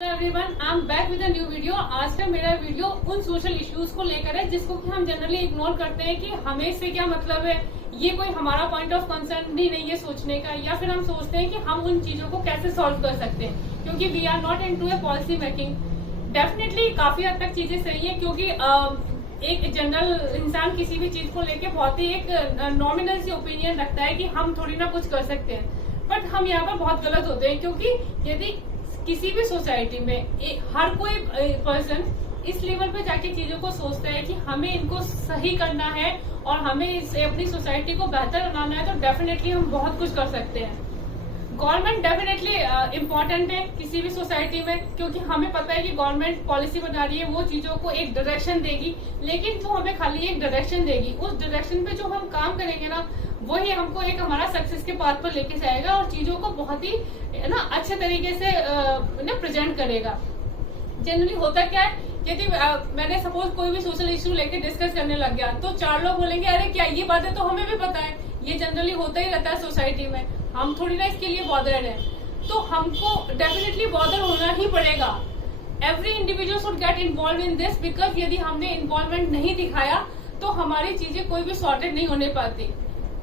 Everyone, I am back with a new video. आज का मेरा वीडियो उन सोशल इश्यूज को लेकर है जिसको कि हम जनरली इग्नोर करते हैं कि हमें इससे क्या मतलब है, ये कोई हमारा पॉइंट ऑफ कंसर्न भी नहीं है सोचने का, या फिर हम सोचते हैं कि हम उन चीजों को कैसे सॉल्व कर सकते हैं क्योंकि we are not into a policy making. Definitely काफी हद तक चीजें सही है क्योंकि एक जनरल इंसान किसी भी चीज को लेके बहुत ही एक नॉमिनल सी ओपिनियन रखता है कि हम थोड़ी ना कुछ कर सकते हैं, बट हम यहाँ पर बहुत गलत होते हैं क्योंकि यदि किसी भी सोसाइटी में हर कोई पर्सन इस लेवल पे जाके चीजों को सोचता है कि हमें इनको सही करना है और हमें इससे अपनी सोसाइटी को बेहतर बनाना है, तो डेफिनेटली हम बहुत कुछ कर सकते हैं। गवर्नमेंट डेफिनेटली इम्पोर्टेंट है किसी भी सोसाइटी में क्योंकि हमें पता है कि गवर्नमेंट पॉलिसी बना रही है, वो चीजों को एक डायरेक्शन देगी, लेकिन वो हमें खाली एक डायरेक्शन देगी, उस डायरेक्शन पे जो हम काम करेंगे ना वही हमको एक हमारा सक्सेस के पाथ पर लेके जाएगा और चीजों को बहुत ही ना अच्छे तरीके से प्रेजेंट करेगा। जनरली होता क्या है, यदि मैंने सपोज कोई भी सोशल इश्यू लेके डिस्कस करने लग गया तो चार लोग बोलेंगे अरे क्या ये बातें तो हमें भी पता है, ये जनरली होता ही रहता है सोसाइटी में, हम थोड़ी ना इसके लिए बॉदर्ड है। तो हमको डेफिनेटली बॉदर होना ही पड़ेगा। Every individual should get involve in this because यदि हमने इन्वॉल्वमेंट नहीं दिखाया तो हमारी चीजें कोई भी सॉर्टेड नहीं होने पाती।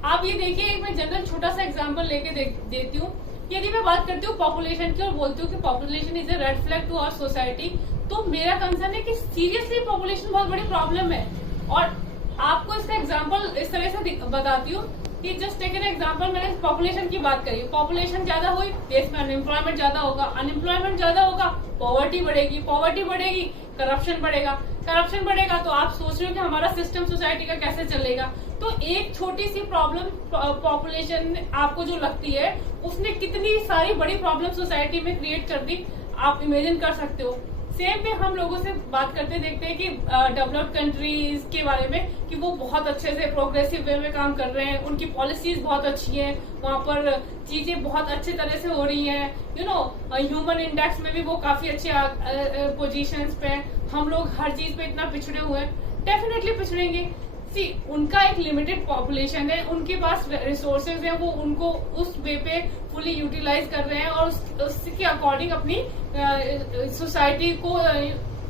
आप ये देखिए, मैं जनरल छोटा सा एग्जांपल लेके देती हूँ। यदि मैं बात करती हूँ पॉपुलेशन की और बोलती हूँ कि population is a red flag to our society, तो मेरा कंसर्न है कि सीरियसली पॉपुलेशन बहुत बड़ी प्रॉब्लम है। और आपको इसका एग्जांपल इस तरह से बताती हूँ कि जस्ट टेक एन एग्जांपल, मैंने पॉपुलेशन की बात करी, पॉपुलेशन ज्यादा हुई देश में अनएम्प्लॉयमेंट ज्यादा होगा, अनएम्प्लॉयमेंट ज्यादा होगा पॉवर्टी बढ़ेगी, पॉवर्टी बढ़ेगी करप्शन बढ़ेगा, करप्शन बढ़ेगा तो आप सोच रहे हो कि हमारा सिस्टम सोसाइटी का कैसे चलेगा। तो एक छोटी सी प्रॉब्लम पॉपुलेशन आपको जो लगती है उसने कितनी सारी बड़ी प्रॉब्लम सोसाइटी में क्रिएट कर दी, आप इमेजिन कर सकते हो। सेम पे हम लोगों से बात करते देखते हैं कि डेवलप्ड कंट्रीज के बारे में कि वो बहुत अच्छे से प्रोग्रेसिव वे में काम कर रहे हैं, उनकी पॉलिसीज बहुत अच्छी हैं, वहाँ पर चीजें बहुत अच्छी तरह से हो रही हैं, ह्यूमन इंडेक्स में भी वो काफी अच्छे पोजीशंस पे। हम लोग हर चीज पे इतना पिछड़े हुए हैं, डेफिनेटली पिछड़ेंगे। उनका एक लिमिटेड पॉपुलेशन है, उनके पास रिसोर्सेज हैं, वो उनको उस वे पे फुली यूटिलाइज कर रहे हैं और उसके अकॉर्डिंग अपनी सोसाइटी को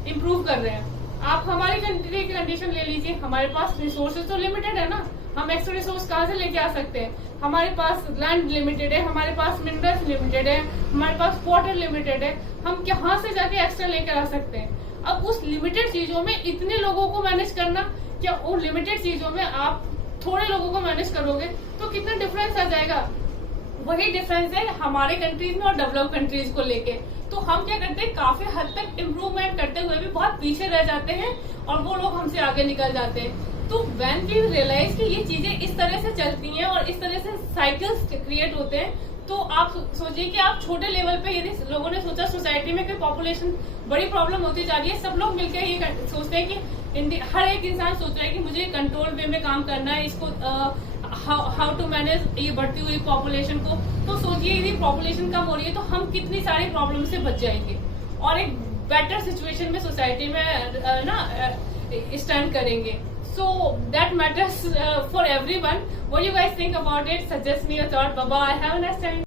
इम्प्रूव कर रहे हैं। आप हमारी कंट्री की कंडीशन ले लीजिए, हमारे पास रिसोर्सेज तो लिमिटेड है ना, हम एक्स्ट्रा रिसोर्स कहाँ से लेके आ सकते हैं। हमारे पास लैंड लिमिटेड है, हमारे पास मिनरल्स लिमिटेड है, हमारे पास वाटर लिमिटेड है, हम कहाँ से जाके एक्स्ट्रा लेकर आ सकते हैं। अब उस लिमिटेड चीजों में इतने लोगों को मैनेज करना, क्या उन लिमिटेड चीजों में आप थोड़े लोगों को मैनेज करोगे तो कितना डिफरेंस आ जाएगा। वही डिफरेंस है हमारे कंट्रीज में और डेवलप कंट्रीज को लेके। तो हम क्या करते हैं, काफी हद तक इम्प्रूवमेंट करते हुए भी बहुत पीछे रह जाते हैं और वो लोग हमसे आगे निकल जाते हैं। तो व्हेन वी रियलाइज कि ये चीजें इस तरह से चलती हैं और इस तरह से साइकिल्स क्रिएट होते हैं, तो आप सोचिए कि आप छोटे लेवल पे यदि लोगों ने सोचा सोसाइटी में कोई पॉपुलेशन बड़ी प्रॉब्लम होती जा रही है, सब लोग मिलकर ये सोचते हैं कि हर एक इंसान सोच रहा है कि मुझे कंट्रोल वे में काम करना है, इसको हाउ टू मैनेज ये बढ़ती हुई पॉपुलेशन को। तो सोचिए यदि पॉपुलेशन कम हो रही है तो हम कितनी सारी प्रॉब्लम से बच जाएंगे और एक बेटर सिचुएशन में सोसाइटी में ना स्टैंड करेंगे। So that matters for everyone. What do you guys think about it? Suggest me your thought. Bye bye. Have a nice time.